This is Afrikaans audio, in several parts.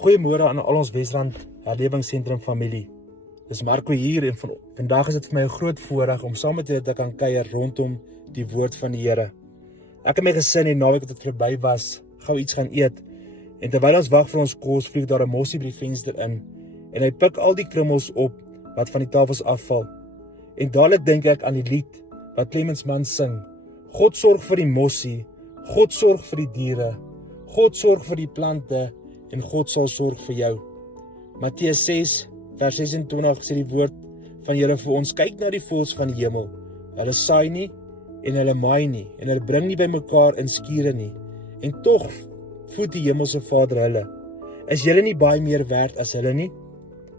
Goeiemôre aan al ons Wesrand Herlewingsentrum familie. Dis Marco hier en vandag is dit vir my 'n groot voorreg om saam met julle te kan kuier rondom die woord van die Here. Ek en my gesin het naweek wat dit verby was, gou iets gaan eet. En terwyl ons wag vir ons kos, vlieg daar 'n mossie by die venster in en hy pik al die krummels op wat van die tafels afval. En dadelik dink ek aan die lied wat Clemens Mann sing. God sorg vir die mossie, God sorg vir die diere, God sorg vir die plante en God sal sorg vir jou. Matteus 6 vers 26 sê die woord van Here vir ons, kyk na die voëls van die hemel. Hulle saai nie en hulle maai nie en hulle bring nie bymekaar in skure nie. En tog voed die hemelse Vader hulle. Is julle nie baie meer werd as hulle nie?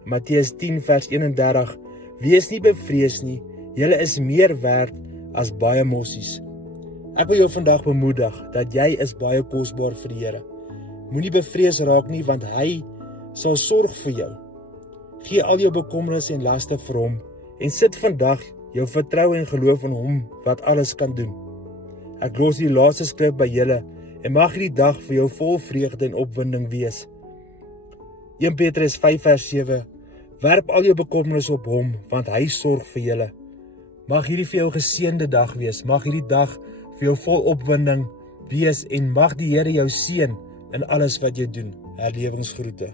Matteus 10 vers 31, wees nie bevrees nie, julle is meer werd as baie mossies. Ek wil jou vandag bemoedig dat jy is baie kosbaar vir die Here. Moenie bevrees raak nie, want hy sal sorg vir jou. Gee al jou bekommernisse en laste vir hom en sit vandag jou vertroue en geloof in hom wat alles kan doen. Ek los die laaste skrif by julle en mag hierdie dag vir jou vol vreugde en opwinding wees. 1 Petrus 5 vers 7, werp al jou bekommernisse op hom, want hy sorg vir julle. Mag hierdie vir jou geseënde dag wees, mag hierdie dag vir jou vol opwinding wees en mag die Here jou seën in alles wat jy doen. Herlewingsgroete.